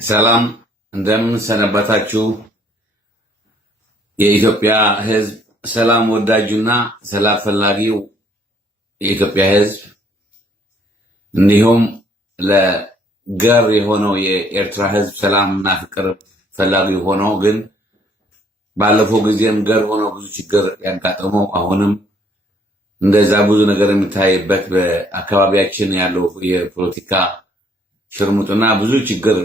ሰላም እንደምን ሰነበታችሁ? የኢትዮጵያ ሕዝብ ሰላም ወዳጁና ሰላም ፈላጊው የኢትዮጵያ ሕዝብ እንዲሁም ለገር የሆነው የኤርትራ ሕዝብ ሰላምና ፍቅር ፈላጊ ሆነው ግን ባለፈው ጊዜም ገር ሆኖ ብዙ ችግር ያጋጠመው አሁንም እንደዛ ብዙ ነገር የሚታይበት በአካባቢያችን ያለው የፖለቲካ ሽርሙጥና ብዙ ችግር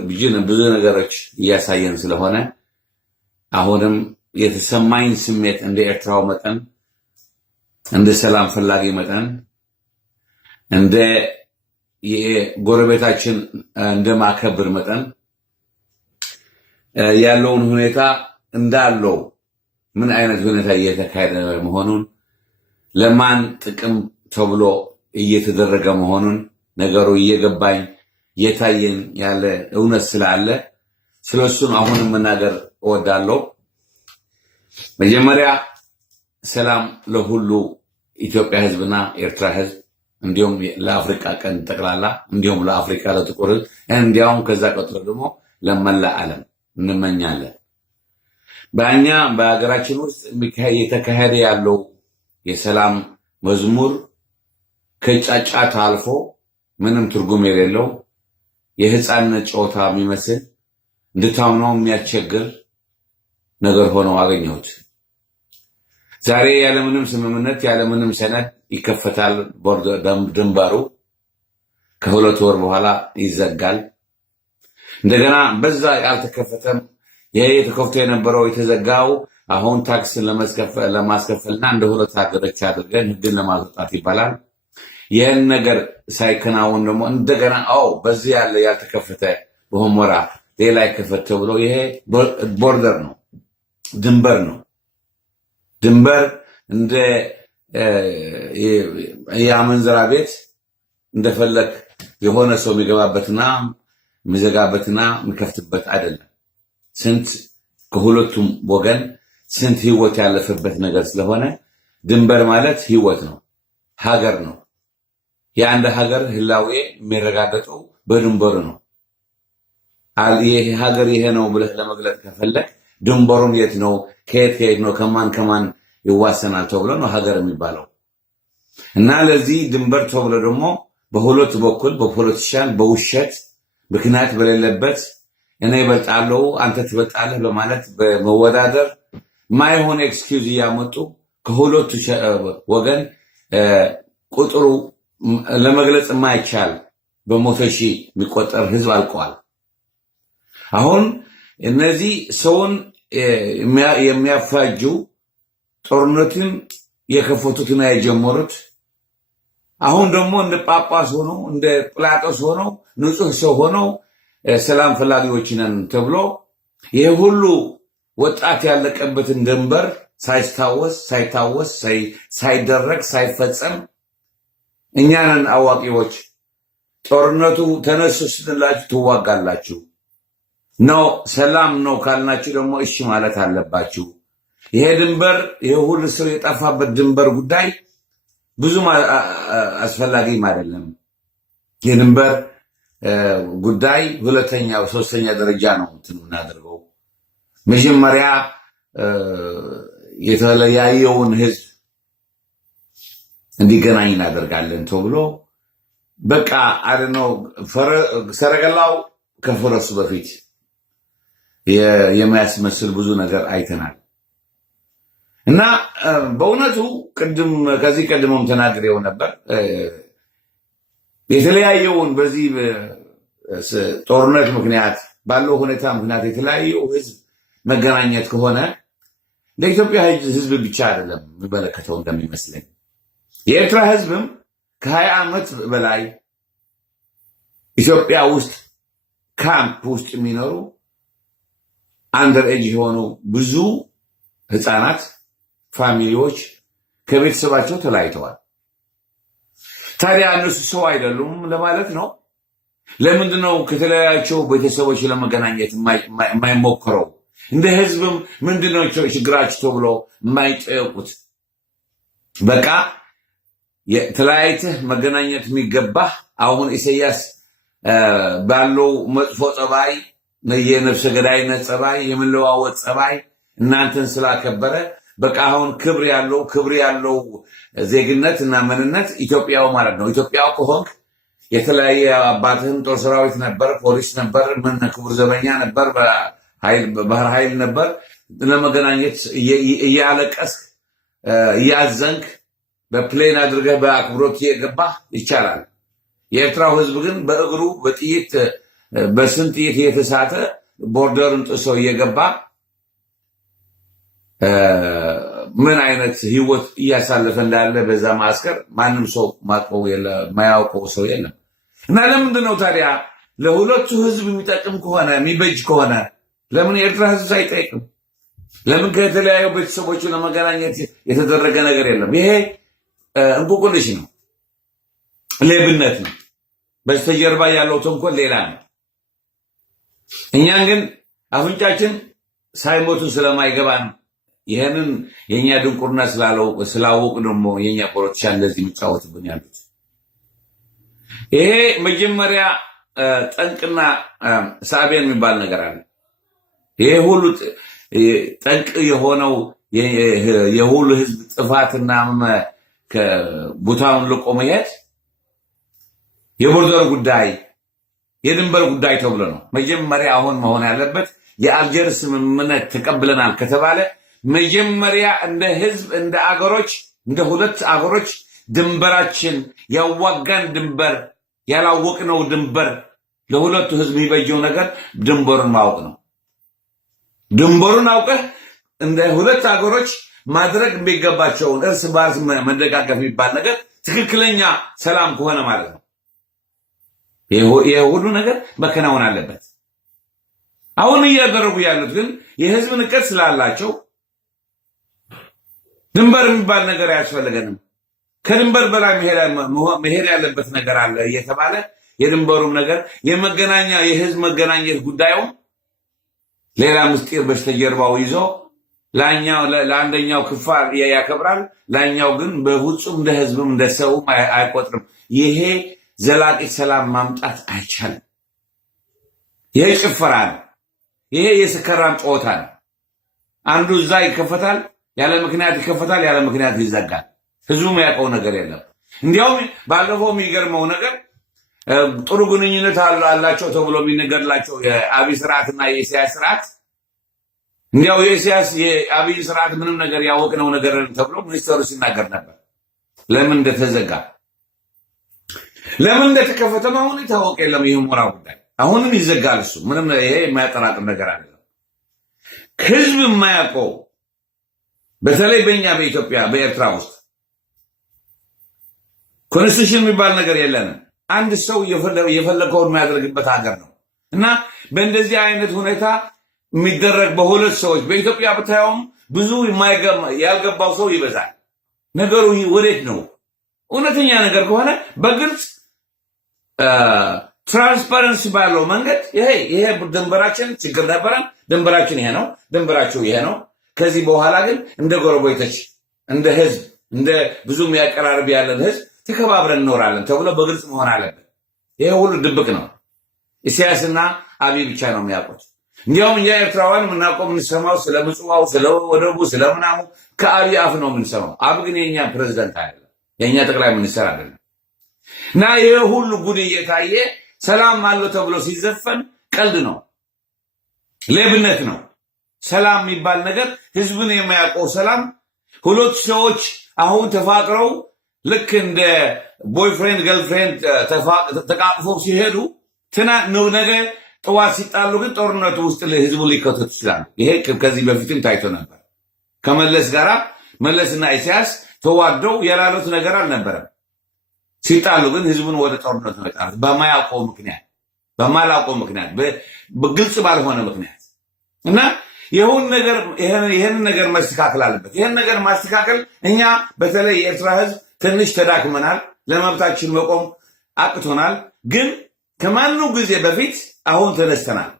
ብዙ ነገሮች እያሳየን ስለሆነ አሁንም የተሰማኝ ስሜት እንደ ኤርትራው መጠን እንደ ሰላም ፈላጊ መጠን እንደ የጎረቤታችን እንደማከብር መጠን ያለውን ሁኔታ እንዳለው ምን አይነት ሁኔታ እየተካሄደ መሆኑን ለማን ጥቅም ተብሎ እየተደረገ መሆኑን ነገሩ እየገባኝ የታየን ያለ እውነት ስላለ ስለሱን አሁንም መናገር እወዳለሁ። መጀመሪያ ሰላም ለሁሉ ኢትዮጵያ ሕዝብና ኤርትራ ሕዝብ እንዲሁም ለአፍሪካ ቀንድ ጠቅላላ እንዲሁም ለአፍሪካ ለጥቁር ሕዝብ እንዲያውም ከዛ ቀጥሎ ደግሞ ለመላ ዓለም እንመኛለን። በእኛ በሀገራችን ውስጥ እየተካሄደ ያለው የሰላም መዝሙር ከጫጫታ አልፎ ምንም ትርጉም የሌለው የህፃንነት ጨዋታ የሚመስል እንድታምነው የሚያስቸግር ነገር ሆኖ አገኘሁት። ዛሬ ያለምንም ስምምነት ያለምንም ሰነድ ይከፈታል ድንበሩ፣ ከሁለት ወር በኋላ ይዘጋል። እንደገና በዛ ያልተከፈተም ይሄ የተከፍቶ የነበረው የተዘጋው አሁን ታክስን ለማስከፈልና እንደ ሁለት ሀገሮች አድርገን ህግን ለማስወጣት ይባላል። ይህን ነገር ሳይከናወን ደግሞ እንደገና በዚህ ያለ ያልተከፈተ በሆሞራ ሌላ ይከፈት ተብሎ ይሄ ቦርደር ነው፣ ድንበር ነው። ድንበር እንደ የአመንዝራ ቤት እንደፈለግ የሆነ ሰው የሚገባበትና የሚዘጋበትና የሚከፍትበት አይደለም። ስንት ከሁለቱም ወገን ስንት ህይወት ያለፈበት ነገር ስለሆነ ድንበር ማለት ህይወት ነው፣ ሀገር ነው። የአንድ ሀገር ህላዌ የሚረጋገጠው በድንበሩ ነው። ይሄ ሀገር ይሄ ነው ብለህ ለመግለጽ ከፈለግ ድንበሩን የት ነው፣ ከየት ነው፣ ከማን ይዋሰናል ተብሎ ነው ሀገር የሚባለው። እና ለዚህ ድንበር ተብሎ ደግሞ በሁለት በኩል በፖለቲሻን በውሸት ምክንያት በሌለበት እኔ እበልጣለሁ አንተ ትበልጣለህ በማለት በመወዳደር ማይሆን ኤክስኪውዝ እያመጡ ከሁለቱ ወገን ቁጥሩ ለመግለጽ የማይቻል በመቶ ሺህ የሚቆጠር ህዝብ አልቀዋል። አሁን እነዚህ ሰውን የሚያፋጁ ጦርነትን የከፈቱትና የጀመሩት አሁን ደግሞ እንደ ጳጳስ ሆነው እንደ ጲላጦስ ሆነው ንጹህ ሰው ሆነው ሰላም ፈላጊዎች ነን ተብሎ ይሄ ሁሉ ወጣት ያለቀበትን ድንበር ሳይታወስ ሳይደረግ ሳይፈጸም እኛንን አዋቂዎች ጦርነቱ ተነሱ ስንላችሁ ትዋጋላችሁ ነው። ሰላም ነው ካልናችሁ ደግሞ እሺ ማለት አለባችሁ። ይሄ ድንበር ይሄ ሁሉ ሰው የጠፋበት ድንበር ጉዳይ ብዙም አስፈላጊም አይደለም። የድንበር ጉዳይ ሁለተኛው ሶስተኛ ደረጃ ነው የምናደርገው። መጀመሪያ የተለያየውን ህዝብ እንዲገናኝ እናደርጋለን ተብሎ በቃ አድነው ሰረገላው ከፈረሱ በፊት የሚያስመስል ብዙ ነገር አይተናል። እና በእውነቱ ከዚህ ቀድሞም ተናግሬው ነበር። የተለያየውን በዚህ ጦርነት ምክንያት ባለው ሁኔታ ምክንያት የተለያየው ህዝብ መገናኘት ከሆነ ለኢትዮጵያ ህዝብ ብቻ አይደለም የሚመለከተው እንደሚመስለኝ። የኤርትራ ህዝብም ከ20 ዓመት በላይ ኢትዮጵያ ውስጥ ካምፕ ውስጥ የሚኖሩ አንደር ኤጅ የሆኑ ብዙ ህፃናት ፋሚሊዎች ከቤተሰባቸው ተለያይተዋል። ታዲያ እነሱ ሰው አይደሉም ለማለት ነው? ለምንድነው ከተለያያቸው ቤተሰቦች ለመገናኘት የማይሞክረው? እንደ ህዝብም ምንድነው ችግራችሁ ተብሎ የማይጠየቁት? በቃ ተለያይተህ መገናኘት የሚገባህ አሁን ኢሳያስ ባለው መጥፎ ጸባይ የነፍሰ ገዳይነት ጸባይ፣ የመለዋወጥ ጸባይ እናንተን ስላከበረ በቃ አሁን ክብር ያለው ዜግነት እና ምንነት ኢትዮጵያው ማለት ነው። ኢትዮጵያው ከሆንክ የተለያየ አባትህም ጦር ሰራዊት ነበር፣ ፖሊስ ነበር፣ ምን ክቡር ዘበኛ ነበር፣ ባህር ኃይል ነበር። ለመገናኘት እያለቀስክ እያዘንክ በፕሌን አድርገህ በአክብሮት እየገባህ ይቻላል። የኤርትራው ህዝብ ግን በእግሩ በጥይት በስንት ጥይት እየተሳተ ቦርደርን ጥሶ እየገባ ምን አይነት ህይወት እያሳለፈ እንዳለ በዛ ማስከር ማንም ሰው ማያውቀው ሰው የለም። እና ለምንድን ነው ታዲያ ለሁለቱ ህዝብ የሚጠቅም ከሆነ የሚበጅ ከሆነ ለምን የኤርትራ ህዝብ አይጠይቅም? ለምን ከተለያዩ ቤተሰቦቹ ለመገናኘት የተደረገ ነገር የለም? ይሄ እንቁቁልሽ ነው፣ ሌብነት ነው። በስተጀርባ ያለው ተንኮል ሌላ ነው። እኛን ግን አፍንጫችን ሳይሞቱ ስለማይገባ ነው። ይህንን የኛ ድንቁርና ስላወቁ ደግሞ የኛ ፖለቲሻን እንደዚህ የሚጫወትብን ያሉት። ይሄ መጀመሪያ ጠንቅና ሳቢያን የሚባል ነገር አለ። ይሄ ሁሉ ጠንቅ የሆነው የሁሉ ህዝብ ጥፋትና ቦታውን ልቆ መሄድ የቦርደር ጉዳይ የድንበር ጉዳይ ተብሎ ነው። መጀመሪያ አሁን መሆን ያለበት የአልጀርስ ስምምነት ተቀብለናል ከተባለ መጀመሪያ እንደ ህዝብ እንደ አገሮች እንደ ሁለት አገሮች ድንበራችን ያዋጋን ድንበር ያላወቅነው ድንበር ለሁለቱ ህዝብ የሚበጀው ነገር ድንበሩን ማወቅ ነው። ድንበሩን አውቀህ እንደ ሁለት አገሮች ማድረግ የሚገባቸውን እርስ በርስ መደጋገፍ የሚባል ነገር ትክክለኛ ሰላም ከሆነ ማለት ነው። ይሄ ሁሉ ነገር መከናወን አለበት። አሁን እያደረጉ ያሉት ግን የህዝብ ንቀት ስላላቸው ድንበር የሚባል ነገር አያስፈልገንም፣ ከድንበር በላይ መሄድ ያለበት ነገር አለ እየተባለ የድንበሩም ነገር የህዝብ መገናኘት ጉዳዩም ሌላ ምስጢር በስተጀርባው ይዞ ለአንደኛው ክፋር ያከብራል፣ ላኛው ግን በፍጹም እንደ ህዝብም እንደ ሰውም አይቆጥርም። ይሄ ዘላቂ ሰላም ማምጣት አይቻልም። ይሄ ጭፈራ ነው። ይሄ የስከራም ጨዋታ ነው። አንዱ እዛ ይከፈታል፣ ያለ ምክንያት ይከፈታል፣ ያለ ምክንያት ይዘጋል። ህዝቡም ያውቀው ነገር የለም። እንዲያውም ባለፈው የሚገርመው ነገር ጥሩ ግንኙነት አላቸው ተብሎ የሚነገርላቸው የአብይ ስርዓትና የኢሳያስ ስርዓት እንዲያው የአብይ ስርዓት ምንም ነገር ያወቅነው ነገር ተብሎ ሚኒስተሩ ሲናገር ነበር። ለምን እንደተዘጋ ለምን እንደተከፈተ አሁን የታወቀ የለም። ይህ ሞራ ጉዳይ አሁንም ይዘጋል። እሱ ምንም ይሄ የማያጠራጥር ነገር አይደለም። ህዝብ የማያውቀው በተለይ በእኛ በኢትዮጵያ በኤርትራ ውስጥ ኮንስቲቱሽን የሚባል ነገር የለንም። አንድ ሰው የፈለገውን የሚያደርግበት ሀገር ነው እና በእንደዚህ አይነት ሁኔታ የሚደረግ በሁለት ሰዎች በኢትዮጵያ ብታየውም ብዙ ያልገባው ሰው ይበዛል። ነገሩ ወዴት ነው? እውነተኛ ነገር ከሆነ በግልጽ ትራንስፓረንሲ ባለው መንገድ ይሄ ድንበራችን ችግር ነበረ፣ ድንበራችን ይሄ ነው፣ ድንበራችሁ ይሄ ነው። ከዚህ በኋላ ግን እንደ ጎረቤቶች እንደ ህዝብ እንደ ብዙ የሚያቀራርብ ያለን ህዝብ ተከባብረን እንኖራለን ተብሎ በግልጽ መሆን አለበት። ይሄ ሁሉ ድብቅ ነው። ኢሳያስና አብይ ብቻ ነው የሚያውቁት። እንዲያውም እኛ ኤርትራውያን የምናውቀው የምንሰማው ስለ ምጽዋው ስለ ወደቡ ስለምናሙ ከአብይ አፍ ነው የምንሰማው። አብ ግን የኛ ፕሬዝዳንት አይደለም፣ የኛ ጠቅላይ ሚኒስትር አይደለም። እና ይሄ ሁሉ ጉድ እየታየ ሰላም አለው ተብሎ ሲዘፈን ቀልድ ነው፣ ሌብነት ነው። ሰላም የሚባል ነገር ህዝብን የማያውቀው ሰላም ሁለት ሰዎች አሁን ተፋቅረው ልክ እንደ ቦይፍሬንድ ገርልፍሬንድ ተቃቅፈው ሲሄዱ ነገ ጠዋት ሲጣሉ ግን ጦርነቱ ውስጥ ህዝቡ ሊከተቱ ይችላሉ። ይሄ ከዚህ በፊትም ታይቶ ነበር። ከመለስ ጋራ መለስና ኢሳያስ ተዋደው ያላሉት ነገር አልነበረም። ሲጣሉ ግን ህዝቡን ወደ ጦርነቱ መጣት በማያውቀው ምክንያት በግልጽ ባልሆነ ምክንያት እና ይሄን ነገር ማስተካከል አለበት። ይሄን ነገር ማስተካከል እኛ በተለይ የኤርትራ ህዝብ ትንሽ ተዳክመናል፣ ለመብታችን መቆም አቅቶናል። ግን ከማኑ ጊዜ በፊት አሁን ተነስተናል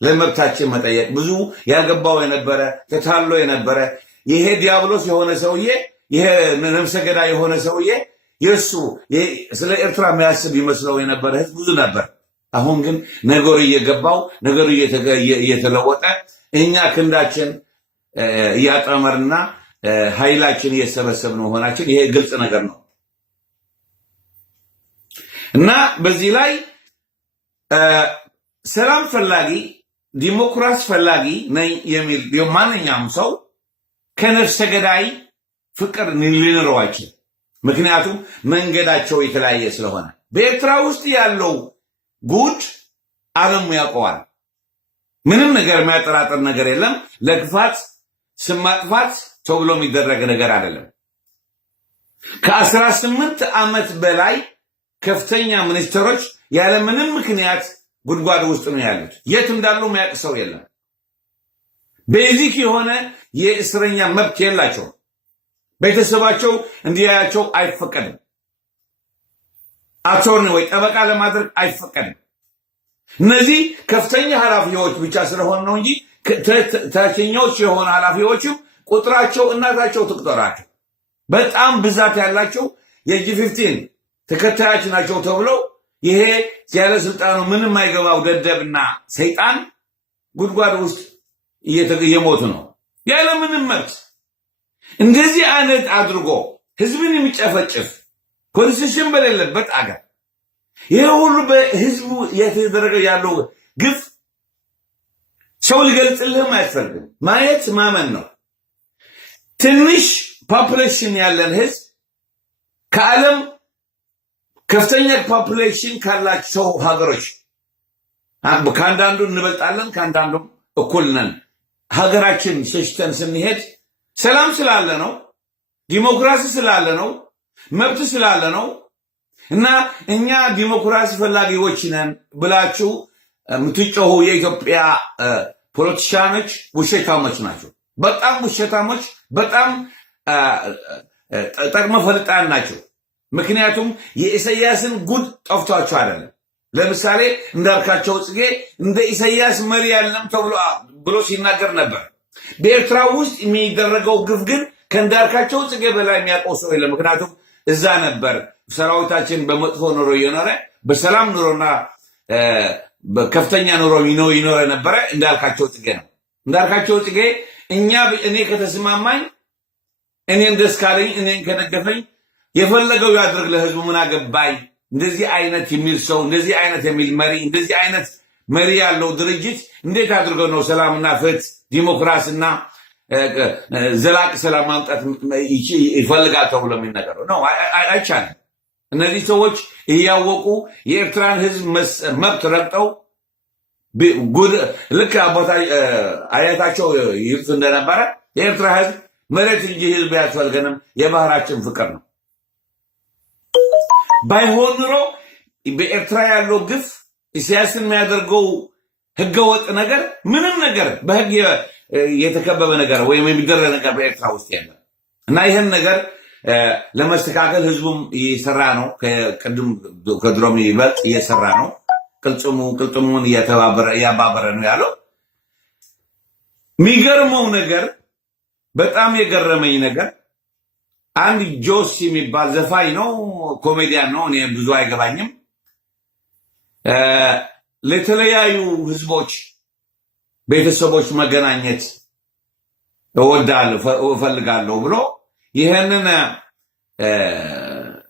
ለመብታችን መጠየቅ። ብዙ ያገባው የነበረ ተታሎ የነበረ ይሄ ዲያብሎስ የሆነ ሰውዬ ይሄ ነፍሰ ገዳይ የሆነ ሰውዬ የሱ ስለ ኤርትራ የሚያስብ ይመስለው የነበረ ህዝብ ብዙ ነበር። አሁን ግን ነገሩ እየገባው ነገሩ እየተለወጠ እኛ ክንዳችን እያጠመርና ኃይላችን እየሰበሰብን መሆናችን ይሄ ግልጽ ነገር ነው እና በዚህ ላይ ሰላም ፈላጊ ዲሞክራሲ ፈላጊ ነኝ የሚል ማንኛውም ሰው ከነፍሰ ገዳይ ፍቅር ሊኖረው አይችልም። ምክንያቱም መንገዳቸው የተለያየ ስለሆነ በኤርትራ ውስጥ ያለው ጉድ ዓለም ያውቀዋል። ምንም ነገር የሚያጠራጥር ነገር የለም። ለክፋት ስም ማጥፋት ተብሎ የሚደረግ ነገር አይደለም። ከ18 ዓመት በላይ ከፍተኛ ሚኒስትሮች ያለ ምንም ምክንያት ጉድጓድ ውስጥ ነው ያሉት። የት እንዳሉ የሚያውቅ ሰው የለም። ቤዚክ የሆነ የእስረኛ መብት የላቸው። ቤተሰባቸው እንዲያያቸው አይፈቀድም። አቶርኒ ወይ ጠበቃ ለማድረግ አይፈቀድም። እነዚህ ከፍተኛ ኃላፊዎች ብቻ ስለሆነ ነው እንጂ ታችኞች የሆኑ ኃላፊዎችም ቁጥራቸው እናታቸው ትቁጠራቸው በጣም ብዛት ያላቸው የጂ15 ተከታዮች ናቸው ተብለው ይሄ ያለ ስልጣኑ ምንም አይገባው ደደብና ሰይጣን ጉድጓድ ውስጥ እየሞቱ ነው ያለ ምንም መብት። እንደዚህ አይነት አድርጎ ህዝብን የሚጨፈጭፍ ኮንስቲቱሽን በሌለበት አገር ይሄ ሁሉ በህዝቡ የተደረገ ያለው ግፍ ሰው ሊገልጽልህም አያስፈልግም። ማየት ማመን ነው። ትንሽ ፖፑሌሽን ያለን ህዝብ ከዓለም ከፍተኛ ፖፑሌሽን ካላቸው ሀገሮች ከአንዳንዱ እንበልጣለን፣ ከአንዳንዱ እኩል ነን። ሀገራችን ሸሽተን ስንሄድ ሰላም ስላለ ነው፣ ዲሞክራሲ ስላለ ነው፣ መብት ስላለ ነው እና እኛ ዲሞክራሲ ፈላጊዎች ነን ብላችሁ የምትጮሁ የኢትዮጵያ ፖለቲሻኖች ውሸታሞች ናቸው። በጣም ውሸታሞች፣ በጣም ጠቅመ ፈልጣን ናቸው። ምክንያቱም የኢሳያስን ጉድ ጠፍቷቸው አይደለም። ለምሳሌ እንዳልካቸው ጽጌ እንደ ኢሳያስ መሪ ያለም ብሎ ሲናገር ነበር። በኤርትራ ውስጥ የሚደረገው ግፍ ግን ከእንዳልካቸው ጽጌ በላይ የሚያውቀው ሰው የለም። ምክንያቱም እዛ ነበር ሰራዊታችን በመጥፎ ኑሮ እየኖረ በሰላም ኑሮና በከፍተኛ ኑሮ ይኖረ ነበረ እንዳልካቸው ጽጌ ነው። እንዳልካቸው ጽጌ እኔ ከተስማማኝ፣ እኔን ደስ ካለኝ፣ እኔን ከነገፈኝ የፈለገው ያድርግ ለህዝቡ ምን አገባኝ። እንደዚህ አይነት የሚል ሰው፣ እንደዚህ አይነት የሚል መሪ፣ እንደዚህ አይነት መሪ ያለው ድርጅት እንዴት አድርገው ነው ሰላምና ፍትህ ዲሞክራሲና ዘላቂ ሰላም ማምጣት ይፈልጋል ተብሎ የሚነገረው ነው? አይቻልም። እነዚህ ሰዎች እያወቁ የኤርትራን ህዝብ መብት ረግጠው ልክ አያታቸው ይርቱ እንደነበረ የኤርትራ ህዝብ መሬት እንጂ ህዝብ ያስፈልገንም የባህራችን ፍቅር ነው። ባይሆን ኑሮ በኤርትራ ያለው ግፍ ኢሳያስን የሚያደርገው ህገወጥ ነገር ምንም ነገር በህግ የተከበበ ነገር ወይም የሚደረግ ነገር በኤርትራ ውስጥ ያለ እና ይህን ነገር ለመስተካከል ህዝቡም እየሰራ ነው። ከድሮም ይበልጥ እየሰራ ነው። ቅልጥሙን እያባበረ ነው ያለው። የሚገርመው ነገር በጣም የገረመኝ ነገር አንድ ጆስ የሚባል ዘፋኝ ነው፣ ኮሜዲያን ነው። እኔ ብዙ አይገባኝም። ለተለያዩ ህዝቦች ቤተሰቦች መገናኘት እፈልጋለሁ ብሎ ይህንን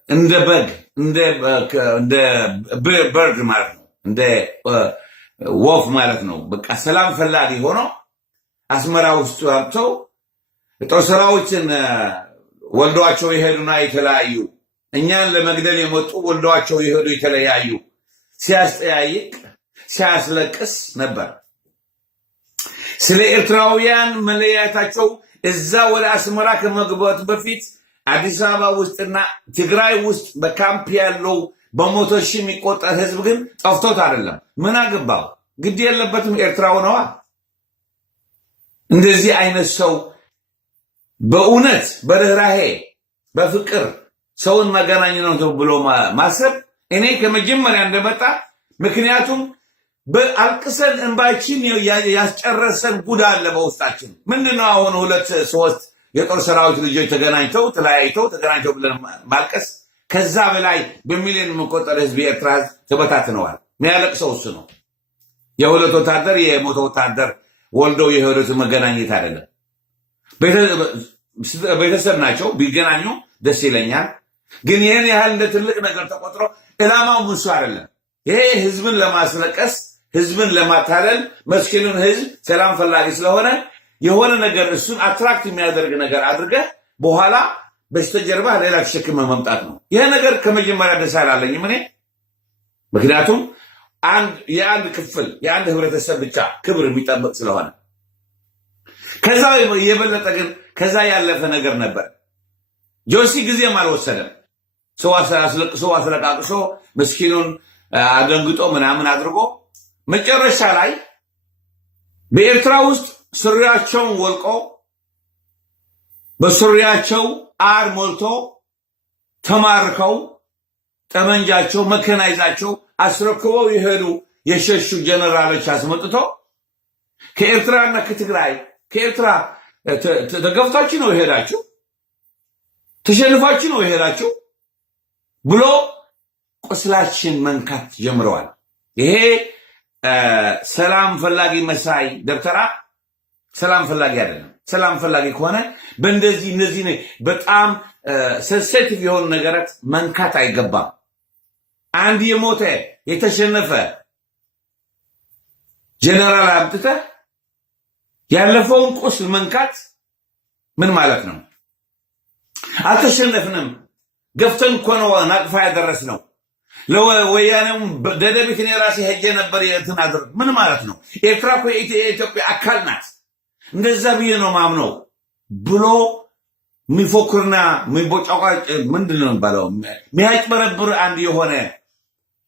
እንደ በግ እንደ በርድ ማለት ነው፣ እንደ ወፍ ማለት ነው። በቃ ሰላም ፈላጊ ሆኖ አስመራ ውስጥ ወጥተው ጦር ሰራዊትን ወልዷቸው የሄዱና የተለያዩ እኛን ለመግደል የመጡ ወልዷቸው የሄዱ የተለያዩ ሲያስጠያይቅ ሲያስለቅስ ነበር። ስለ ኤርትራውያን መለያየታቸው እዛ ወደ አስመራ ከመግባት በፊት አዲስ አበባ ውስጥና ትግራይ ውስጥ በካምፕ ያለው በመቶ ሺህ የሚቆጠር ህዝብ ግን ጠፍቶት አይደለም። ምን አገባው? ግድ የለበትም። ኤርትራው ነዋ። እንደዚህ አይነት ሰው በእውነት በርህራሄ በፍቅር ሰውን መገናኝ ነው ብሎ ማሰብ እኔ ከመጀመሪያ እንደመጣ ምክንያቱም በአልቅሰን እንባችን ያስጨረሰን ጉድ አለ በውስጣችን። ምንድነው አሁን 2-3 የጦር ሰራዊት ልጆች ተገናኝተው ብለን ማልቀስ? ከዛ በላይ በሚሊዮን የሚቆጠር ህዝብ የኤርትራ ህዝብ ተበታትነዋል። የሚያለቅሰው እሱ ነው። የሁለት ወታደር የሞተ ወታደር ወልደው የህይወት መገናኘት አይደለም። ቤተሰብ ናቸው፣ ቢገናኙ ደስ ይለኛል። ግን ይህን ያህል እንደ ትልቅ ነገር ተቆጥሮ ዕላማው እሱ አይደለም። ይሄ ህዝብን ለማስለቀስ ህዝብን ለማታለል መስኪኑን ህዝብ ሰላም ፈላጊ ስለሆነ የሆነ ነገር እሱን አትራክት የሚያደርግ ነገር አድርገህ በኋላ በስተጀርባ ሌላ ተሸክመ መምጣት ነው። ይሄ ነገር ከመጀመሪያ ደስ አላለኝም እኔ። ምክንያቱም የአንድ ክፍል የአንድ ህብረተሰብ ብቻ ክብር የሚጠብቅ ስለሆነ ከዛ የበለጠ ግን ከዛ ያለፈ ነገር ነበር። ጆሲ ጊዜም አልወሰደም። ሰው አስለቅሶ አስለቃቅሶ ምስኪኑን አደንግጦ ምናምን አድርጎ መጨረሻ ላይ በኤርትራ ውስጥ ሱሪያቸውን ወልቆ በሱሪያቸው አር ሞልቶ ተማርከው ጠመንጃቸው መከናይዛቸው አስረክበው የሄዱ የሸሹ ጀነራሎች አስመጥቶ ከኤርትራና ከትግራይ ከኤርትራ ተገፍታችሁ ነው የሄዳችሁ፣ ተሸንፋችሁ ነው የሄዳችሁ ብሎ ቁስላችን መንካት ጀምረዋል። ይሄ ሰላም ፈላጊ መሳይ ደብተራ ሰላም ፈላጊ አይደለም። ሰላም ፈላጊ ከሆነ በእንደዚህ እነዚህ በጣም ሴንሲቲቭ የሆኑ ነገራት መንካት አይገባም። አንድ የሞተ የተሸነፈ ጀነራል አምጥተህ ያለፈውን ቁስል መንካት ምን ማለት ነው? አልተሸነፍንም፣ ገፍተን እኮ ነው ናቅፋ ያደረስነው። ለወያኔም ደደቢት እኔ ራሴ ሄጄ ነበር የእንትን አድርግ ምን ማለት ነው? ኤርትራ እኮ የኢትዮጵያ አካል ናት። እንደዛ ብዬ ነው ማምነው ብሎ የሚፎክርና የሚቦጫቋጭ ምንድን ነው የሚባለው የሚያጭበረብር አንድ የሆነ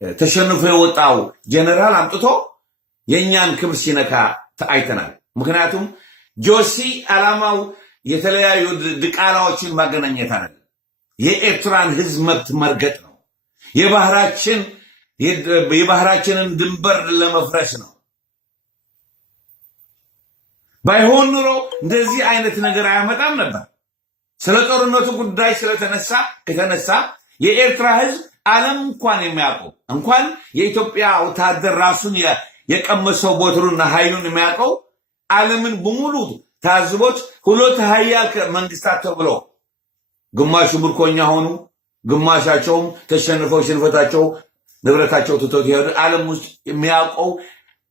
ተሸንፎ የወጣው ጀነራል አምጥቶ የእኛን ክብር ሲነካ አይተናል። ምክንያቱም ጆሲ ዓላማው የተለያዩ ድቃላዎችን ማገናኘት አይደለም፣ የኤርትራን ህዝብ መብት መርገጥ ነው። የባህራችንን ድንበር ለመፍረስ ነው። ባይሆን ኑሮ እንደዚህ አይነት ነገር አያመጣም ነበር። ስለ ጦርነቱ ጉዳይ ከተነሳ የኤርትራ ህዝብ ዓለም እንኳን የሚያውቀው እንኳን የኢትዮጵያ ወታደር ራሱን የቀመሰው ቦትሩና ኃይሉን የሚያውቀው ዓለምን በሙሉ ታዝቦት ሁለት ሀያል መንግስታት ተብሎ ግማሹ ምርኮኛ ሆኑ፣ ግማሻቸውም ተሸንፈው ሽንፈታቸው ንብረታቸው ትተው ይሄዱ። ዓለም ውስጥ የሚያውቀው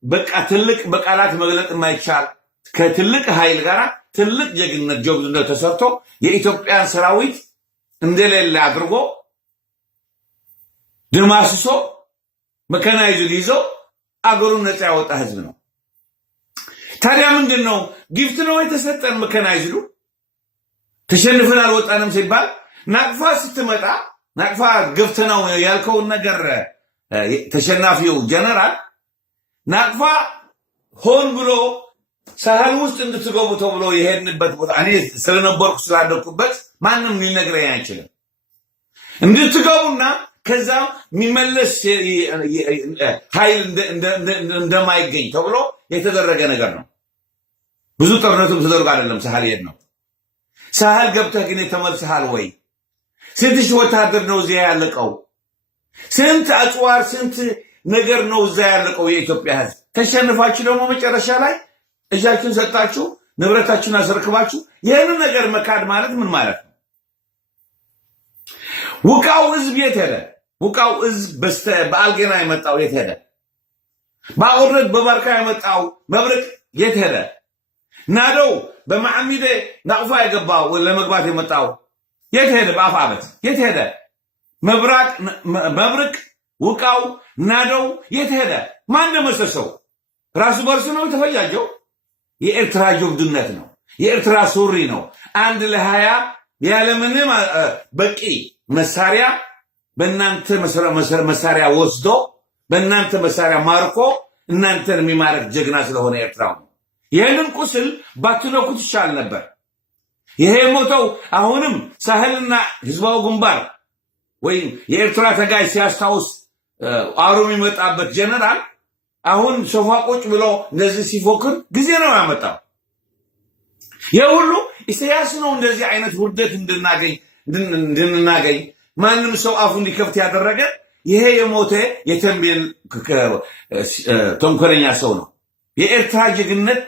በቃ ትልቅ በቃላት መግለጥ የማይቻል ከትልቅ ኃይል ጋር ትልቅ ጀግንነት ጀብዱነት ተሰርቶ የኢትዮጵያን ሰራዊት እንደሌለ አድርጎ ደማስሶ መከናይዙ ይዞ አገሩን ነፃ ያወጣ ህዝብ ነው። ታዲያ ምንድን ነው ጊፍት ነው የተሰጠን? መከናይዙ ተሸንፈን አልወጣንም ሲባል ናቅፋ ስትመጣ ናቅፋ ግፍት ነው ያልከውን ነገር ተሸናፊው ጀነራል ናቅፋ ሆን ብሎ ሳህል ውስጥ እንድትገቡ ተብሎ የሄድንበት ቦታ እኔ ስለነበርኩ ስላደኩበት ማንም ሊነግረኝ አይችልም። እንድትገቡና ከዛ የሚመለስ ኃይል እንደማይገኝ ተብሎ የተደረገ ነገር ነው። ብዙ ጦርነቱም ተደርጎ አይደለም ሳህል ሄድ ነው። ሳህል ገብተህ ግን ተመልሰሃል ወይ? ስንት ሺህ ወታደር ነው እዚያ ያለቀው? ስንት አጽዋር ስንት ነገር ነው እዛ ያለቀው የኢትዮጵያ ህዝብ። ተሸንፋችሁ ደግሞ መጨረሻ ላይ እጃችሁን ሰጣችሁ፣ ንብረታችሁን አስረክባችሁ ይህንን ነገር መካድ ማለት ምን ማለት ነው? ውቃው ህዝብ የት ሄደ? ውቃው ህዝብ በአልጌና የመጣው የት ሄደ? በአውረድ በባርካ የመጣው መብረቅ የት ሄደ? ናደው በማዕሚደ ናቅፋ የገባው ለመግባት የመጣው የት ሄደ? በአፋበት የት ሄደ? መብረቅ ውቃው ናደው የት ሄደ? ማን ደመሰሰው? ራሱ በርሱ ነው የተፈጃጀው። የኤርትራ ጀብዱነት ነው። የኤርትራ ሱሪ ነው። አንድ ለ20 ያለምንም በቂ መሳሪያ በእናንተ መሳሪያ ወስዶ በእናንተ መሳሪያ ማርኮ እናንተን የሚማረክ ጀግና ስለሆነ ኤርትራው ነው። ይህንን ቁስል ባትነኩት ይሻል ነበር። ይሄ ሞተው አሁንም ሳህልና ህዝባዊ ግንባር ወይም የኤርትራ ተጋይ ሲያስታውስ አሩ የሚመጣበት ጀነራል አሁን ሶፋ ቁጭ ብሎ እንደዚህ ሲፎክር ጊዜ ነው ያመጣው። የሁሉ ኢሳያስ ነው እንደዚህ አይነት ውርደት እንድናገኝ ማንም ሰው አፉ እንዲከፍት ያደረገ ይሄ የሞተ የተንቤን ተንኮለኛ ሰው ነው። የኤርትራ ጀግነት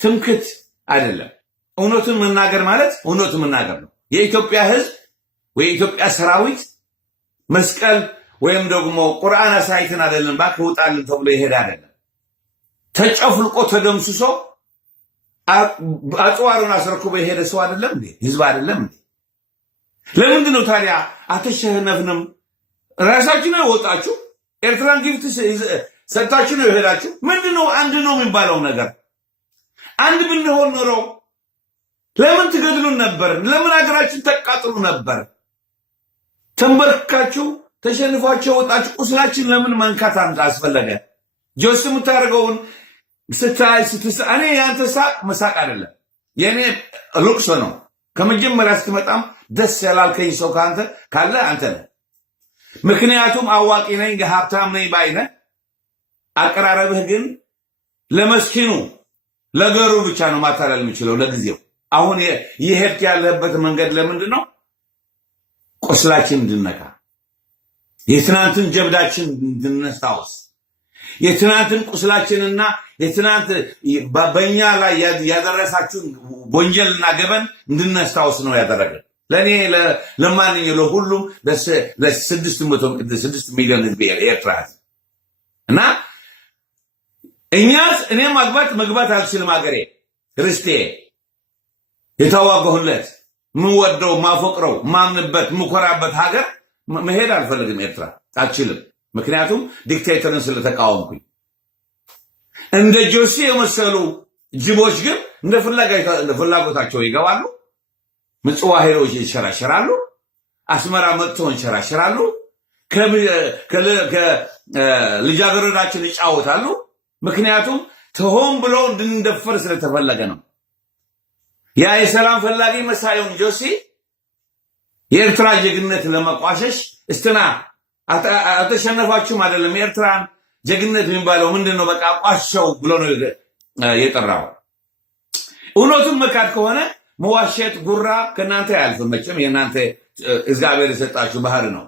ትምክት አይደለም። እውነቱን መናገር ማለት እውነቱን መናገር ነው። የኢትዮጵያ ህዝብ ወይ የኢትዮጵያ ሰራዊት መስቀል ወይም ደግሞ ቁርአን አሳይተን አይደለም ባክ ውጣልን ተብሎ ይሄድ አይደለም። ተጨፍልቆ ተደምስሶ አጽዋሩን አስረክቦ የሄደ ሰው አይደለም እንዴ? ህዝብ አይደለም እንዴ? ለምንድን ነው ታዲያ አተሸነፍንም? ራሳችሁ ነው የወጣችሁ? ኤርትራን ጊፍት ሰጣችሁ ነው የሄዳችሁ? ምንድነው አንድ ነው የሚባለው ነገር? አንድ ብንሆን ኖሮ ለምን ትገድሉን ነበር? ለምን ሀገራችን ተቃጥሉ ነበር? ተንበርካችሁ ተሸንፏችሁ ወጣችሁ። ቁስላችን ለምን መንካት አስፈለገ? ጆስ የምታደርገውን ስታይ እኔ ያንተ ሳቅ መሳቅ አይደለም፣ የኔ ልቅሶ ነው። ከመጀመሪያ እስክመጣም ደስ ያላልከኝ ሰው ካለ አንተ ነህ። ምክንያቱም አዋቂ ነኝ ሀብታም ነኝ ባይነ አቀራረብህ ግን ለመስኪኑ ለገሩ ብቻ ነው ማታለል የሚችለው ለጊዜው። አሁን ይሄድ ያለበት መንገድ ለምንድን ነው? ቁስላችን እንድነካ፣ የትናንትን ጀብዳችን እንድንስታውስ፣ የትናንትን ቁስላችንና የትናንት በእኛ ላይ ያደረሳችሁን ወንጀልና ገበን እንድንስታውስ ነው ያደረገን። ለእኔ ለማንኛው ለሁሉም ለ6 ሚሊዮን ህዝብ ኤርትራ እና እኔ መግባት አልችልም። ሀገሬ ርስቴ የተዋጋሁለት ምወደው ማፈቅረው ማምንበት ምኮራበት ሀገር መሄድ አልፈልግም። ኤርትራ አልችልም። ምክንያቱም ዲክቴተርን ስለተቃወምኩኝ። እንደ ጆሲ የመሰሉ ጅቦች ግን እንደ ፍላጎታቸው ይገባሉ። ምጽዋ ሄሮች ይሸራሸራሉ። አስመራ መጥተው ይሸራሸራሉ። ከልጃገረዳችን ይጫወታሉ። ምክንያቱም ተሆን ብሎ እንድንደፈር ስለተፈለገ ነው። ያ የሰላም ፈላጊ መሳዩን ጆሲ የኤርትራ ጀግነት ለመቋሸሽ እስትና አልተሸነፋችሁም አይደለም። የኤርትራን ጀግነት የሚባለው ምንድን ነው? በቃ ቋሸው ብሎ ነው የጠራው። እውነቱን መካድ ከሆነ መዋሸት ጉራ ከእናንተ አያልፍም መቼም። የእናንተ እግዚአብሔር የሰጣችሁ ባህር ነው።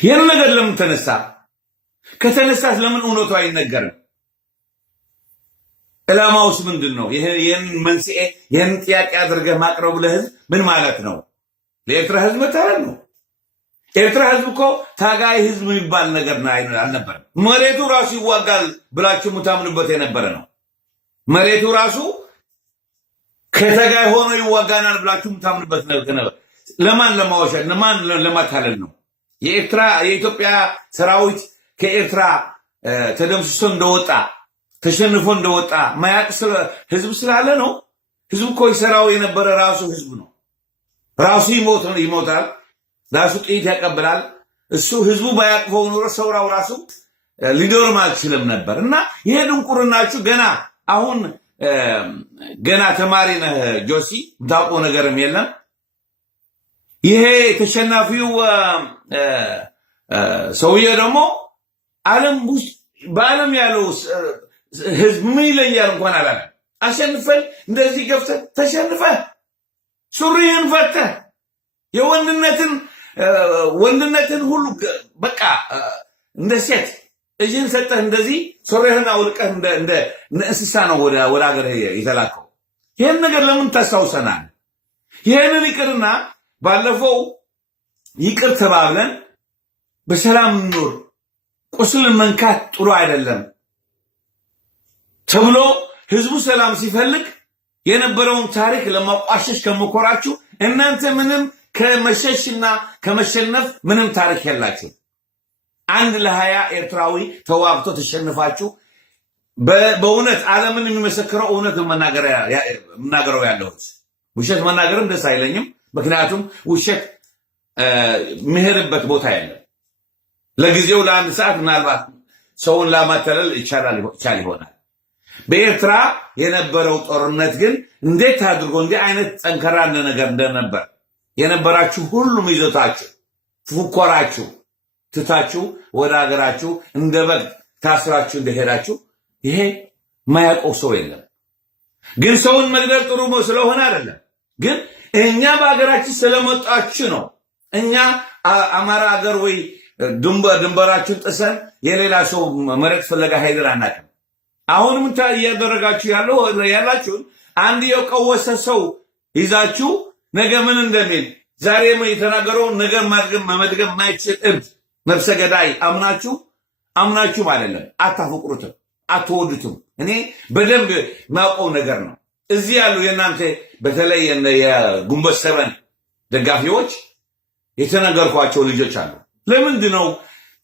ይህን ነገር ለምን ተነሳ? ከተነሳት ለምን እውነቱ አይነገርም? ዕላማውስ ምንድን ነው? ይህን መንስኤ ይህን ጥያቄ አድርገህ ማቅረቡ ለህዝብ ምን ማለት ነው? ለኤርትራ ህዝብ መታረድ ነው። ኤርትራ ህዝብ እኮ ታጋይ ህዝብ የሚባል ነገር አልነበረም። መሬቱ ራሱ ይዋጋል ብላችሁ የምታምኑበት የነበረ ነው። መሬቱ ራሱ ከተጋይ ሆኖ ይዋጋናል ብላችሁ የምታምኑበት ነበር። ለማን ለማወሻት ለማን ለማታለል ነው? የኢትዮጵያ ሰራዊት ከኤርትራ ተደምስሶ እንደወጣ ተሸንፎ እንደወጣ ማያቅ ህዝብ ስላለ ነው። ህዝብ እኮ ይሰራው የነበረ ራሱ ህዝብ ነው። ራሱ ይሞታል፣ ራሱ ጥይት ያቀብላል። እሱ ህዝቡ ባያቅፈው ኖሮ ሰውራው ራሱ ሊዶርም አልችልም ነበር። እና ይሄ ድንቁርናችሁ ገና ተማሪ ነህ ጆሲ፣ የምታውቀው ነገርም የለም። ይሄ ተሸናፊው ሰውዬ ደግሞ በዓለም ያለው ህዝብ ምን ይለያል እንኳን አላለም። አሸንፈን እንደዚህ ገፍተህ ተሸንፈህ ሱሪህን ፈተህ ወንድነትን ሁሉ በቃ እንደ ሴት እጅን ሰጠህ እንደዚህ ሱሪህን አውልቀህ እንደ እንስሳ ነው ወደ ሀገር የተላከው። ይህን ነገር ለምን ታስታውሰናል? ይህንን ይቅርና ባለፈው ይቅር ተባብለን በሰላም እንኖር፣ ቁስልን መንካት ጥሩ አይደለም ተብሎ ህዝቡ ሰላም ሲፈልግ የነበረውን ታሪክ ለማቋሸሽ ከመኮራችሁ እናንተ ምንም ከመሸሽና ከመሸነፍ ምንም ታሪክ የላችሁ። 1-20 ኤርትራዊ ተዋግቶ ተሸንፋችሁ በእውነት ዓለምን የሚመሰክረው እውነት መናገረው ያለሁት ውሸት መናገርም ደስ አይለኝም። ምክንያቱም ውሸት የሚሄድበት ቦታ የለም። ለጊዜው ለአንድ ሰዓት ምናልባት ሰውን ለማታለል ይቻል ይሆናል። በኤርትራ የነበረው ጦርነት ግን እንዴት አድርጎ እንዲህ አይነት ጠንከራ ነገር እንደነበር የነበራችሁ ሁሉም ይዞታችሁ ፉኮራችሁ ትታችሁ ወደ ሀገራችሁ እንደ በግ ታስራችሁ እንደሄዳችሁ ይሄ ማያውቀው ሰው የለም። ግን ሰውን መግደል ጥሩ ስለሆነ አይደለም፣ ግን እኛ በሀገራችን ስለመጣችሁ ነው። እኛ አማራ አገር ወይ ድንበራችን ጥሰን የሌላ ሰው መሬት ፍለጋ ሄደን አናውቅም። አሁንም እያደረጋችሁ ያላችሁን አንድ የቀወሰ ሰው ይዛችሁ ነገ ምን እንደሚል ዛሬ የተናገረው ነገር መድገም ማይችል እብድ ነፍሰ ገዳይ አምናችሁም አይደለም። አታፈቅሩትም፣ አትወዱትም። እኔ በደንብ ማውቀው ነገር ነው። እዚህ ያሉ የእናንተ በተለይ የግንቦት ሰበን ደጋፊዎች የተነገርኳቸው ልጆች አሉ። ለምንድን ነው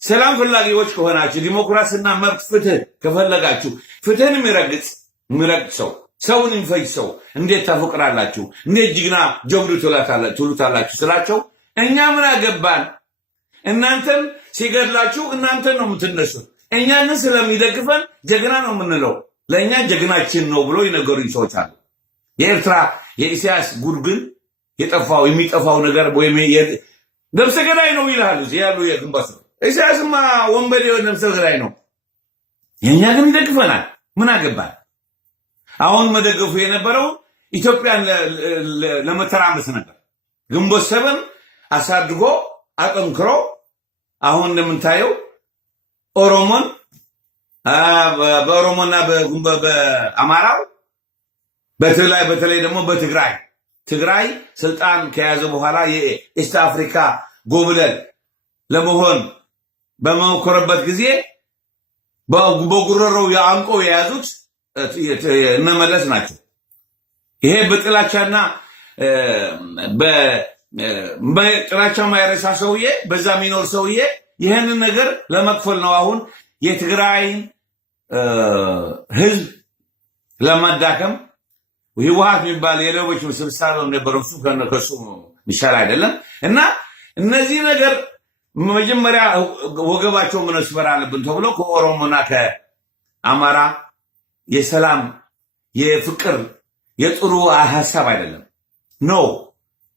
ሰላም ፈላጊዎች ከሆናችሁ ዲሞክራሲና መብት ፍትህ ከፈለጋችሁ ፍትህን የሚረግጥ ሰው ሰውን የሚፈጅ ሰው እንዴት ታፈቅራላችሁ? እንዴት ጅግና ጀብዱ ትሉታላችሁ ስላቸው እኛ ምን አገባን? እናንተን ሲገድላችሁ እናንተን ነው የምትነሱት። እኛንን ስለሚደግፈን ጀግና ነው የምንለው። ለእኛ ጀግናችን ነው ብሎ ይነገሩኝ ሰዎች አሉ። የኤርትራ የኢሳያስ ጉድ ግን የሚጠፋው ነገር ወይም ነፍሰ ገዳይ ነው ይላሉ ያሉ የግንባር ኢሳያስማ ወንበዴ ነፍሰ ገዳይ ነው። የእኛ ግን ይደግፈናል። ምን አገባን? አሁን መደገፉ የነበረው ኢትዮጵያን ለመተራመስ ነበር። ግንቦት ሰበን አሳድጎ አጠንክሮ አሁን እንደምታየው ኦሮሞን በኦሮሞና በአማራው በተለይ ደግሞ ትግራይ ስልጣን ከያዘ በኋላ የኢስት አፍሪካ ጎብለል ለመሆን በመሞከረበት ጊዜ በጉረሮው የአንቆ የያዙት እነመለስ ናቸው። ይሄ በጥላቻና በጥላቻ ማይረሳ ሰውዬ በዛ የሚኖር ሰውዬ ይህንን ነገር ለመክፈል ነው አሁን የትግራይን ህዝብ ለማዳከም ህወሓት የሚባል የሌቦች ስብስብ ነበረው። እሱ ከሱ ይሻል አይደለም። እና እነዚህ ነገር መጀመሪያ ወገባቸው መስበር አለብን ተብሎ ከኦሮሞና ከአማራ የሰላም የፍቅር የጥሩ ሐሳብ አይደለም ነው።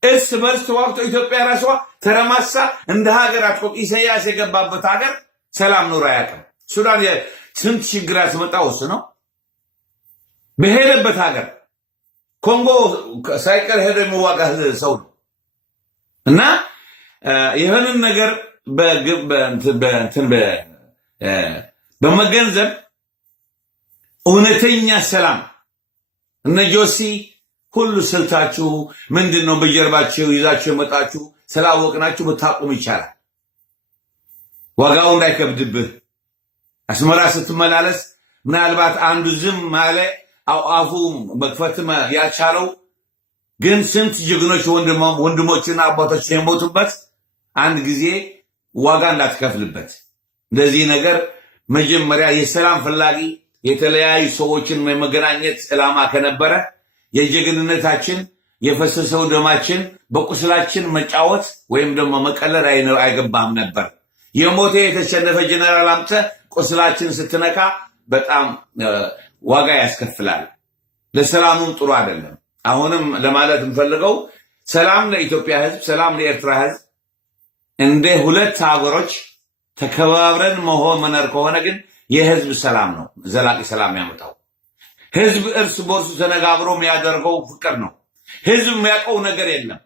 እርስ በርስ ተዋግቶ ኢትዮጵያ ራሷ ተረማሳ እንደ ሀገር አትቆም። ኢሳያስ የገባበት ሀገር ሰላም ኖሮ አያውቅም። ሱዳን ስንት ችግር ያስመጣው እሱ ነው። በሄደበት ሀገር ኮንጎ ሳይቀር ሄዶ የሚዋጋ ሰው ነው። እና ይህንን ነገር በመገንዘብ እውነተኛ ሰላም እነ ጆሲ ሁሉ ስልታችሁ ምንድን ነው? በጀርባችሁ ይዛችሁ የመጣችሁ ስላወቅናችሁ ብታቁም ይቻላል። ዋጋው እንዳይከብድብህ አስመራ ስትመላለስ ምናልባት አንዱ ዝም ማለ አፉ መክፈት ያቻለው ግን ስንት ጀግኖች ወንድሞችና አባቶች የሞቱበት አንድ ጊዜ ዋጋ እንዳትከፍልበት። እንደዚህ ነገር መጀመሪያ የሰላም ፈላጊ የተለያዩ ሰዎችን የመገናኘት ዕላማ ከነበረ የጀግንነታችን የፈሰሰው ደማችን በቁስላችን መጫወት ወይም ደግሞ መቀለድ አይገባም ነበር። የሞተ የተሸነፈ ጀነራል አምተ ቁስላችን ስትነካ በጣም ዋጋ ያስከፍላል። ለሰላሙም ጥሩ አይደለም። አሁንም ለማለት እንፈልገው ሰላም ለኢትዮጵያ ሕዝብ፣ ሰላም ለኤርትራ ሕዝብ እንደ ሁለት ሀገሮች ተከባብረን መኖር ከሆነ ግን የህዝብ ሰላም ነው ዘላቂ ሰላም ያመጣው። ህዝብ እርስ በርሱ ተነጋግሮ የሚያደርገው ፍቅር ነው። ህዝብ የሚያውቀው ነገር የለም።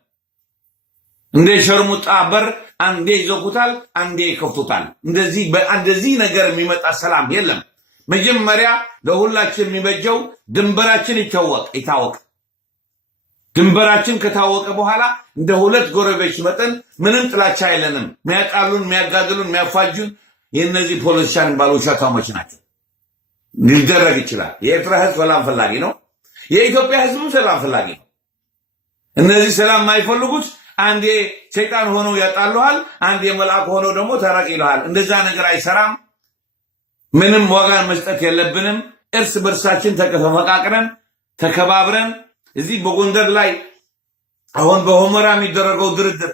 እንደ ሸርሙጣ በር አንዴ ይዘጉታል፣ አንዴ ይከፍቱታል። እንደዚህ ነገር የሚመጣ ሰላም የለም። መጀመሪያ ለሁላችን የሚበጀው ድንበራችን ይታወቅ። ድንበራችን ከታወቀ በኋላ እንደ ሁለት ጎረቤቶች መጠን ምንም ጥላቻ የለንም። የሚያቃሉን፣ የሚያጋድሉን፣ የሚያፋጁን የእነዚህ ፖለቲሻን ባሉ ሸታሞች ናቸው። ሊደረግ ይችላል። የኤርትራ ህዝብ ሰላም ፈላጊ ነው። የኢትዮጵያ ህዝብም ሰላም ፈላጊ ነው። እነዚህ ሰላም የማይፈልጉት አንዴ ሰይጣን ሆነው ያጣሉሃል፣ አንዴ መልአክ ሆነው ደግሞ ተራቅ ይልሃል። እንደዛ ነገር አይሰራም። ምንም ዋጋን መስጠት የለብንም። እርስ በርሳችን ተፈቃቅረን ተከባብረን እዚህ በጎንደር ላይ አሁን በሆመራ የሚደረገው ድርድር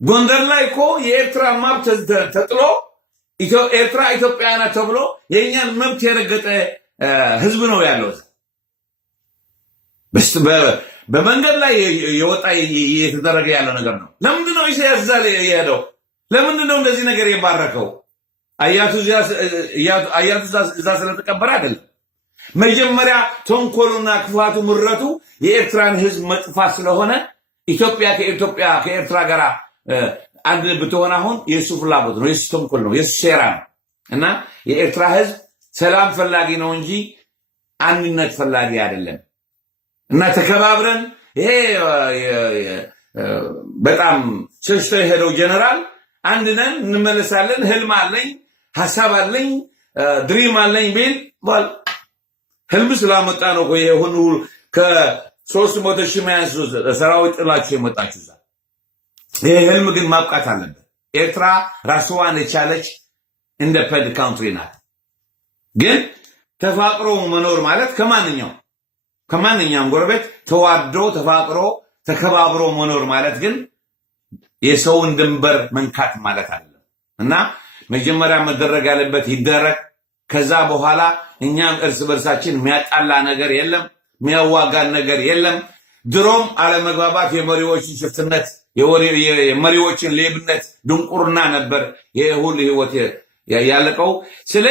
ጎንደር ላይ እኮ የኤርትራ ማፕ ተጥሎ ኤርትራ ኢትዮጵያ ናት ተብሎ የእኛን መብት የረገጠ ህዝብ ነው ያለው። በመንገድ ላይ የወጣ እየተደረገ ያለው ነገር ነው። ለምንድን ነው ኢሳያስ እዛ ላይ የሄደው? ለምንድን ነው እንደዚህ ነገር የባረከው? አያቱ እዛ ስለተቀበረ አይደለም። መጀመሪያ ተንኮሉና ክፋቱ ምረቱ የኤርትራን ህዝብ መጥፋት ስለሆነ ኢትዮጵያ ከኤርትራ ጋር አንድ ብትሆን አሁን የሱ ፍላጎት ነው፣ የሱ ተንኮል ነው፣ የሱ ሴራ ነው። እና የኤርትራ ህዝብ ሰላም ፈላጊ ነው እንጂ አንድነት ፈላጊ አይደለም። እና ተከባብረን ይሄ በጣም ሸሽቶ የሄደው ጀነራል አንድ ነን እንመለሳለን፣ ህልም አለኝ፣ ሐሳብ አለኝ፣ ድሪም አለኝ ቢል ህልም ስላመጣ ነው ይሄ ሁሉ ከ300 ሺህ ማያንስ ሰራዊት ጥላችሁ የመጣችሁ እዛ። ይሄ ህልም ግን ማብቃት አለበት። ኤርትራ ራስዋን የቻለች ኢንዲፔንደንት ካንትሪ ናት። ግን ተፋቅሮ መኖር ማለት ከማንኛውም ጎረቤት ተዋዶ ተፋቅሮ ተከባብሮ መኖር ማለት ግን የሰውን ድንበር መንካት ማለት አይደለም። እና መጀመሪያ መደረግ ያለበት ይደረግ። ከዛ በኋላ እኛም እርስ በርሳችን የሚያጣላ ነገር የለም፣ የሚያዋጋን ነገር የለም። ድሮም አለመግባባት የመሪዎችን ሽፍትነት፣ የመሪዎችን ሌብነት፣ ድንቁርና ነበር የሁሉ ህይወት ያለቀው። ስለ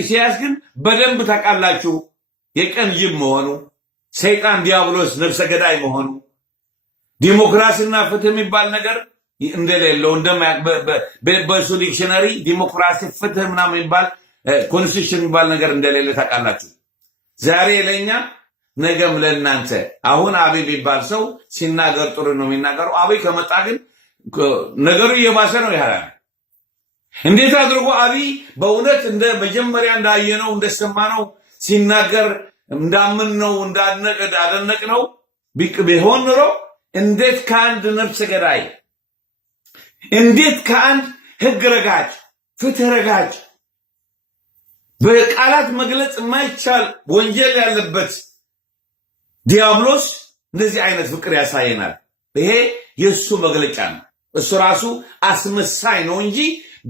ኢሳያስ ግን በደንብ ታውቃላችሁ። የቀን ጅብ መሆኑ፣ ሰይጣን ዲያብሎስ ነፍሰ ገዳይ መሆኑ፣ ዲሞክራሲና ፍትህ የሚባል ነገር እንደሌለው በሱ ዲክሽነሪ ዲሞክራሲ ፍትህ ምናምን የሚባል ኮንስቲቱሽን የሚባል ነገር እንደሌለ ታውቃላችሁ። ዛሬ ለኛ ነገም ለእናንተ። አሁን አብይ የሚባል ሰው ሲናገር ጥሩ ነው የሚናገረው። አብይ ከመጣ ግን ነገሩ እየባሰ ነው ያለው። እንዴት አድርጎ አብይ በእውነት እንደ መጀመሪያ እንዳየነው እንደሰማነው ሲናገር እንዳምንነው እንዳደነቅነው ቢሆን ኖሮ እንዴት ከአንድ ነፍሰ ገዳይ፣ እንዴት ከአንድ ህግ ረጋጭ፣ ፍትህ ረጋጭ፣ በቃላት መግለጽ የማይቻል ወንጀል ያለበት ዲያብሎስ እንደዚህ አይነት ፍቅር ያሳየናል። ይሄ የሱ መግለጫ ነው። እሱ ራሱ አስመሳይ ነው እንጂ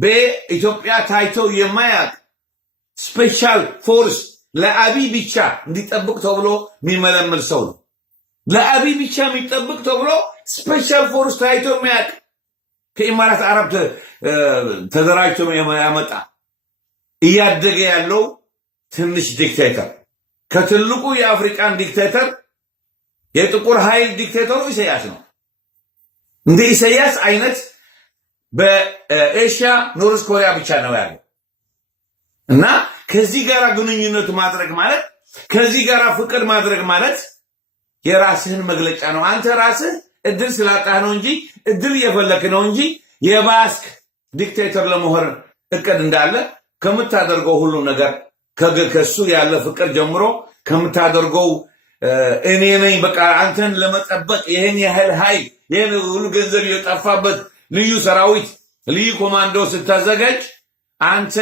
በኢትዮጵያ ታይቶ የማያውቅ ስፔሻል ፎርስ ለአብይ ብቻ እንዲጠብቅ ተብሎ የሚመለመል ሰው ነው። ለአብይ ብቻ የሚጠብቅ ተብሎ ስፔሻል ፎርስ ታይቶ የማያውቅ ከኢማራት አረብ ተደራጅቶ ያመጣ እያደገ ያለው ትንሽ ዲክቴተር ከትልቁ የአፍሪካን ዲክቴተር የጥቁር ኃይል ዲክቴተሩ ኢሳያስ ነው። እንደ ኢሳያስ አይነት በኤሽያ ኖርዝ ኮሪያ ብቻ ነው ያለው። እና ከዚህ ጋር ግንኙነት ማድረግ ማለት ከዚህ ጋር ፍቅር ማድረግ ማለት የራስህን መግለጫ ነው። አንተ ራስህ እድል ስላጣህ ነው እንጂ እድል እየፈለክ ነው እንጂ የባስክ ዲክቴተር ለመሆን እቅድ እንዳለ ከምታደርገው ሁሉ ነገር ከሱ ያለ ፍቅር ጀምሮ ከምታደርገው እኔ ነኝ በቃ አንተን ለመጠበቅ ይሄን ያህል ኃይል ይሄን ሁሉ ገንዘብ የጠፋበት ልዩ ሰራዊት ልዩ ኮማንዶ ስታዘጋጅ አንተ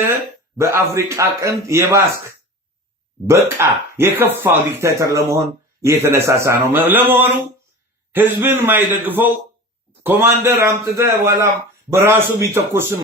በአፍሪካ ቀንድ የባስክ በቃ የከፋው ዲክቴተር ለመሆን እየተነሳሳ ነው። ለመሆኑ ህዝብን ማይደግፈው ኮማንደር አምጥተህ በኋላ በራሱ ቢተኩስም